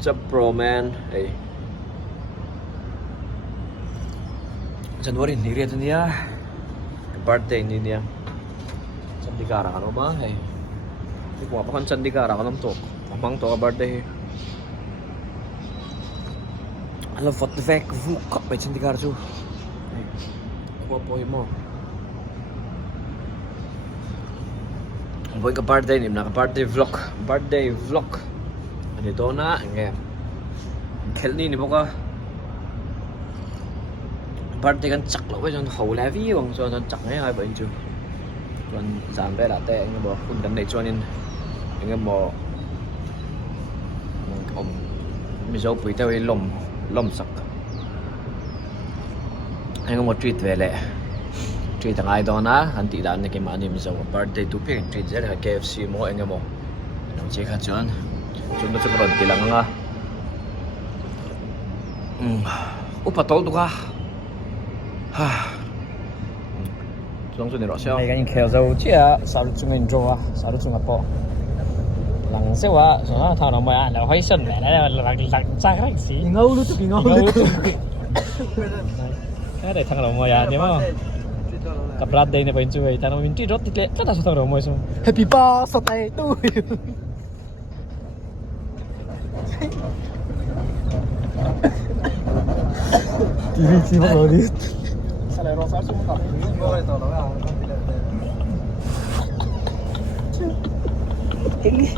What's up, bro, man? Hey. Januari ni rin niya. Birthday ni niya. Candikara ka ba? Hey. Hindi ko pa kan Candikara ka lang to. Mamang to ka birthday. I love what the fuck vuka pa Candikara so. Hey. Kuha po mo. Boy ka birthday ni na ka birthday vlog. Birthday vlog. Ano to na? Ngayon. Kel ni mo ka. Birthday kan chắc lỗi cho hậu lá ví bằng cho nó chắc ấy hai bệnh chưa còn giảm về đã tệ anh bảo không cần này cho nên anh bảo ông bây giờ bị tao lom sắc anh một treat về lệ treat thằng ai đó na anh tỷ đàn này cái mà anh bây giờ birthday tu pin treat rất là KFC mua anh bảo nó chỉ khác chọn chúng nó sẽ còn tỷ lăng nga upatol tu ka Trong này rõ sao? Này cái khéo dâu chứ à, sao được chung hình trò, sao được chung ngập bộ. Lăng xíu à, rồi thằng nào mà là hơi sần này là lăng sang cái gì? Ngâu luôn, tụi ngâu luôn. Cái này thằng nào mà à, đúng không? Cặp birthday này bên chui, thằng nào mình chỉ rót tít lệ, chắc là thằng nào mà xong. Happy birthday to you. TV sih mau di. Salah rosa semua tak. Boleh tahu lah. Ini.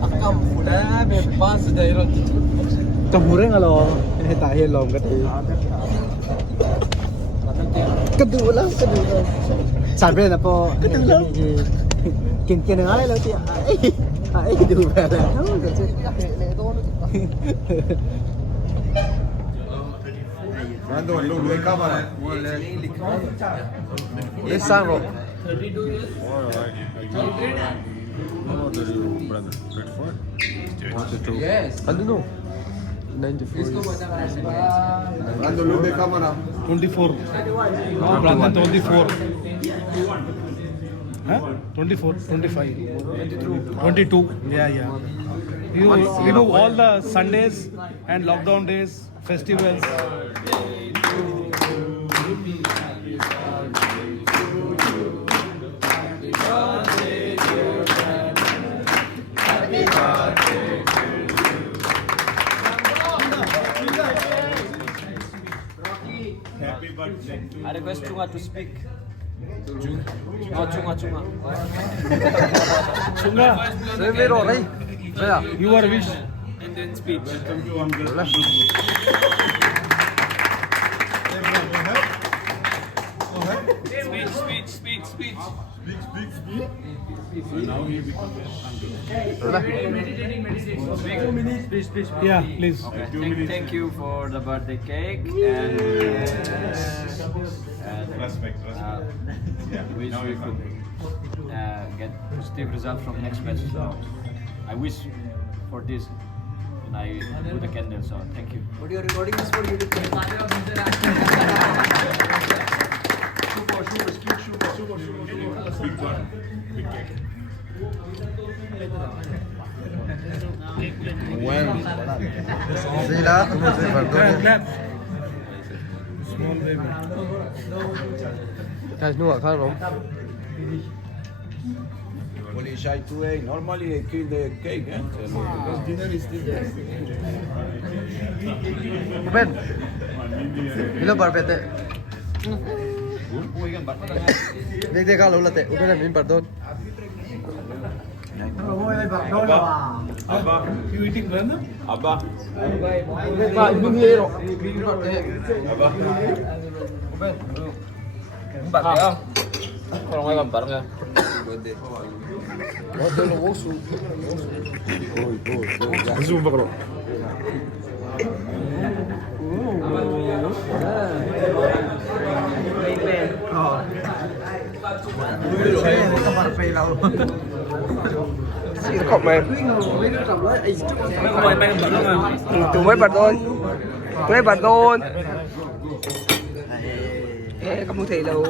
Akam pula bebas dari roti. Kemureng kalau tak helom kata. Kedua. Sampai apa? Kedua. Kian ngai lah dia. Ai du về là nó được chứ. Quando lo camera. Yes, Savo. 32 years. How old are you, brother? 34? 42. Yes. I don't know. 94 years. Quando lo camera. 24. No, brother, 24. Huh? 24, 25. 22. Yeah. You know all the Sundays and lockdown days, festivals. Happy birthday. I request Chunga to speak. Chunga. Chunga, your wish. And then speech. Welcome to Uncle. Speech. Now he becomes Meditating. Speech. Yeah, please. Okay. Thank you for the birthday cake and respect. wish we could get positive result from next match. So I wish for this and I do the candle. So thank you. But you're recording this for YouTube channel. Big one. Big cake. Clap. Small baby. When you say 2 normally they kill the cake, eh? Dinner is still there. Ben, hello barbete. Dek kalau late, udah min pardon. Abba. You eating brother? Abba. Pak, ini hero. Abba. Ben, empat ya. Kalau nggak gambar nggak? Zoom ba karo? Không mày. Tụi mấy bạn thôi. Kamu thấy đâu?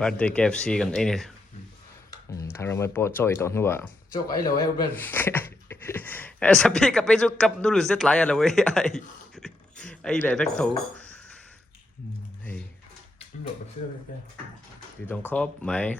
Birthday KFC กันไอ้นี่ทางเราไม่โปะจ่อยตอนหัว Chok ai lâu em bên. Sabi ka peso cup noodles set lại là vậy ai lại thất thủ thì trong khớp mày